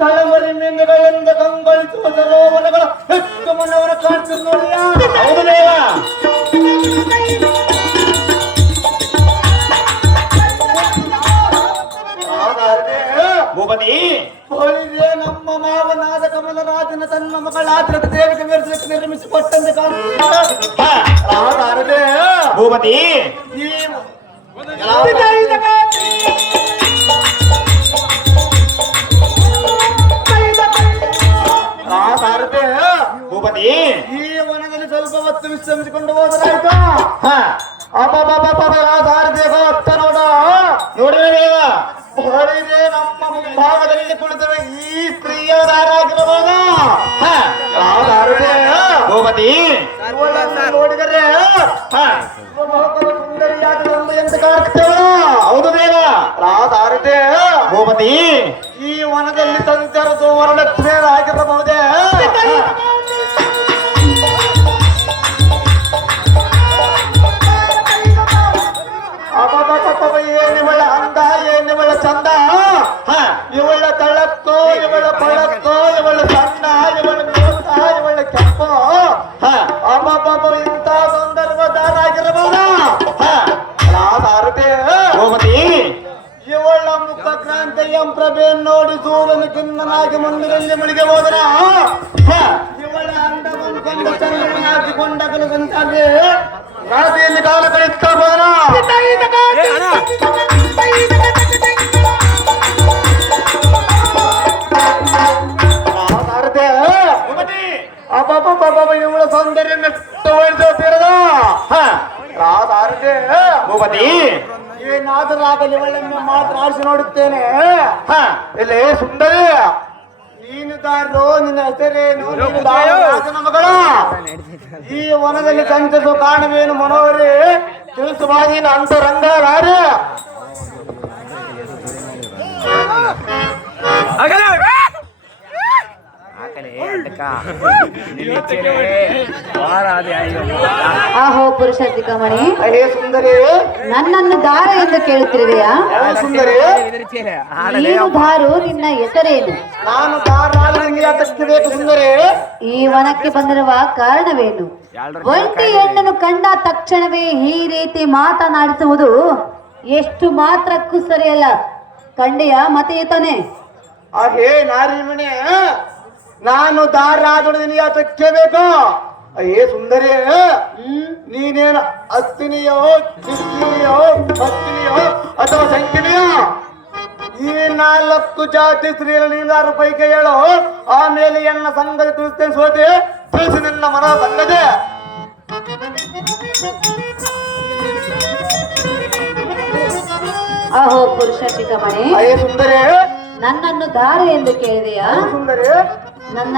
ತಳಮರಿ ಮೀನುಗಳಿಂದ ಕಂಗೊಳಿಸುವ ಸರೋವರಗಳ ಹೆಚ್ಚು ಮನವರ ಕಾಣ್ತಿರ್ ನೋಡಿಯ. ಹೌದು ದೇವ. ಭೂಪತಿ ಹೋಳಿಗೆ ನಮ್ಮ ಮಾವನಾದ ಕಮಲರಾಜನ ತನ್ನ ಮಗಳಾದ್ರದ ದೇವಿಗೆ ಮೆರೆಸಲಿಕ್ಕೆ ನಿರ್ಮಿಸಿಕೊಟ್ಟಂತೆ ಕಾಣುತ್ತದೆ. ಭೂಪತಿ ಭೂಪತಿ ಈ ವನದಲ್ಲಿ ಸ್ವಲ್ಪ ಹೊತ್ತು ವಿಶ್ರಮಿಸಿಕೊಂಡು ಹೋದರಾಯ್ತು. ಅತ್ತ ನೋಡ ನೋಡಿದ ಹೊಳಿದೆ ನಮ್ಮ ಮುಂಭಾಗದಲ್ಲಿ ಕುಳಿತಿರುವ ಈ ಸ್ತ್ರೀಯರಾಗಿರಬಹುದು. ಭೂಪತಿ ನೋಡಿದರೆ ಸುಂದರಿಯಾದ ಎಂದು ಕಾಣ್ತೇವ. ಹೌದು ದೇವ. ರಾಧಾರತೆ ಭೂಪತಿ ಈ ವನದಲ್ಲಿ ಸಂಚರಿಸುವ ವರ್ಣತ್ವೇರಾಗಿರಬಹುದೇ. ಏನಿವಳ ಅಂದ ಏನಿವಳ ಚಂದ. ಇವಳ ತಳಕ್ಕೋ ಇವಳ ಪಳಕ್ಕೋ ಇವಳ ಸಣ್ಣ ಇವಳ ನೋಟ ಇವಳ ಕೆಂಪು. ಅಬ್ಬಬ್ಬ ಇಂಥ ಸಂದರ್ಭದಾರಾಗಿರಬಹುದ. ರಾಧಾರತೆ ಭೂಪತಿ ಇವಳ ಮುಖ ಕ್ರಾಂತಿಯ ಪ್ರಭೆಯನ್ನು ನೋಡಿ ಸೂರ್ಯನ ಕಿನ್ನನಾಗಿ ಮುಂದಿನಲ್ಲಿ ಮುಳಿಗೆ ಹೋದರ. ಇವಳ ಅಂಡವನ್ನು ಕಂಡು ಚಂದ್ರನ ಹಾಕಿಕೊಂಡ ಕನಸಂತಾಗಿ ರಾತ್ರಿಯಲ್ಲಿ ಕಾಲ ಕಳಿಸ್ತಾ ಹೋದರ. ಅಬ್ಬಬ್ಬ ಇವಳ ಸೌಂದರ್ಯ ವಹಿಸುತ್ತಿರದ ರಾಧಾರತೆ ಭೂಪತಿ ಏನಾದರಾಗಲಿ ಇವಳನ್ನು ಮಾತ್ರ ಆರಿಸಿ ನೋಡುತ್ತೇನೆ. ಇಲ್ಲಿ ಸುಂದರಿ ನೀನು ದಾರೋ ನಿನ್ನ ಹೆಸರೇನು ರಾಜನ ಮಗಳ. ಈ ವನದಲ್ಲಿ ಸಂಚರಿಸುವ ಕಾರಣವೇನು ಮನೋಹರಿ ತಿಳಿಸುವಾಗಿನ ಅಂತರಂಗ ಯಾರು. ಆಹೋ ಪುರುಷಾಧಿಕಮಣಿ, ಅದೇ ಸುಂದರಿ ನನ್ನನ್ನು ದಾರ ಎಂದು ಕೇಳುತ್ತಿರುವೆಯಾ? ಸುಂದರಿ ನೀನು ದಾರು, ನಿನ್ನ ಹೆಸರೇನು? ನಾನು ದಾರಕ್ಕೆ ಬೇಕು ಸುಂದರಿ. ಈ ವನಕ್ಕೆ ಬಂದಿರುವ ಕಾರಣವೇನು? ಒಂಟಿ ಹೆಣ್ಣನ್ನು ಕಂಡ ತಕ್ಷಣವೇ ಈ ರೀತಿ ಮಾತನಾಡಿಸುವುದು ಎಷ್ಟು ಮಾತ್ರಕ್ಕೂ ಸರಿಯಲ್ಲ. ಕಂಡೆಯ ಮತ ತಾನೆ. ಹೇ ನಾರಿಮಣಿ, ನಾನು ದಾರಾದೊಡನೆ ಯಾತಕ್ಕೆ ಬೇಕು? ಅಯ್ಯೇ ಸುಂದರಿ, ನೀನೇನು ಅಸ್ತಿನಿಯೋ ಚಿಕ್ಕಿನಿಯೋ ಭಕ್ತಿನಿಯೋ ಅಥವಾ ಸಂಖ್ಯೆನಿಯೋ? ಈ 4 ಜಾತಿ ಸ್ತ್ರೀಯರು ನೀನಾರು ಪೈಕಿ ಹೇಳು. ಆಮೇಲೆ ಎನ್ನ ಸಂಗತಿ ತಿಳಿಸ್ತೇನೆ. ಸೋತೆ ತಿಳಿಸಿ ನಿನ್ನ ಮನ ಬಂದದೆ. ಆಹೋ ಪುರುಷಾಧಿಕಮಣಿ, ಅಯ್ಯೇ ಸುಂದರಿ ನನ್ನನ್ನು ದಾರ ಎಂದು ಕೇಳಿದೆಯಾ? ಸುಂದರಿ ನನ್ನ